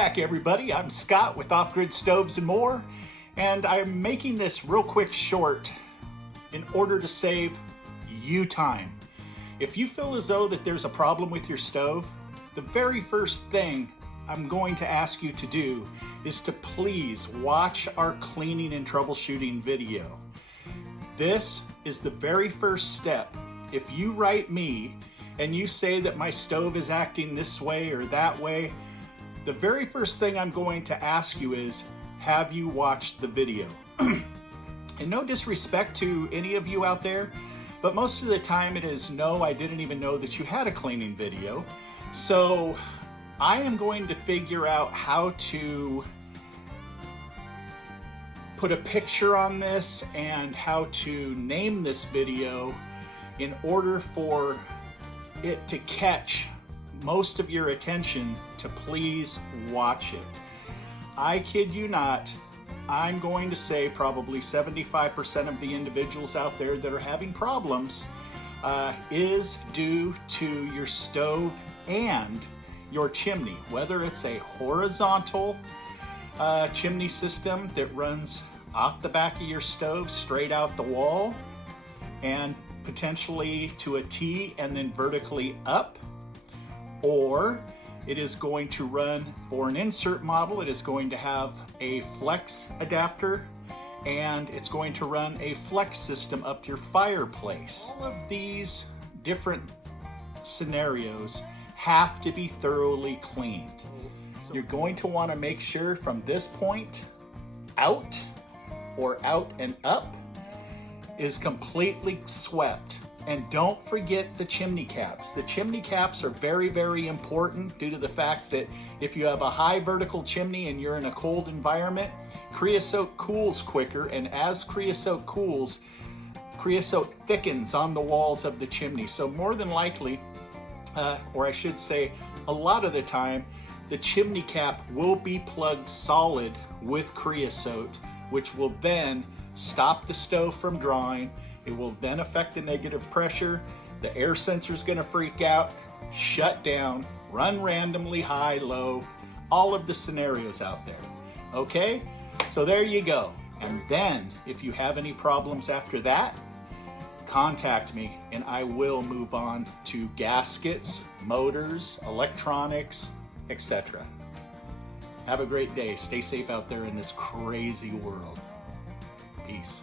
back, everybody. I'm Scott with Off Grid Stoves and More, and I'm making this real quick short in order to save you time. If you feel as though that there's a problem with your stove, the very first thing I'm going to ask you to do is to please watch our cleaning and troubleshooting video. This is the very first step. If you write me and you say that my stove is acting this way or that way, the very first thing I'm going to ask you is, have you watched the video? And no disrespect to any of you out there, but most of the time it is, no, I didn't even know that you had a cleaning video. So I am going to figure out how to put a picture on this and how to name this video in order for it to catch most of your attention to please watch it. I kid you not, I'm going to say probably 75% of the individuals out there that are having problems is due to your stove and your chimney, whether it's a horizontal chimney system that runs off the back of your stove straight out the wall and potentially to a T and then vertically up, or it is going to run, for an insert model, it is going to have a flex adapter and it's going to run a flex system up your fireplace. All of these different scenarios have to be thoroughly cleaned. You're going to want to make sure from this point out or out and up is completely swept. And don't forget the chimney caps. The chimney caps are very, very important due to the fact that if you have a high vertical chimney and you're in a cold environment, creosote cools quicker, and as creosote cools, creosote thickens on the walls of the chimney. So more than likely, or I should say a lot of the time, the chimney cap will be plugged solid with creosote, which will then stop the stove from drawing. It will then affect the negative pressure. The air sensor is going to freak out, shut down, run randomly high, low, all of the scenarios out there. Okay, so there you go. And then if you have any problems after that, contact me and I will move on to gaskets, motors, electronics, etc. Have a great day. Stay safe out there in this crazy world. Peace.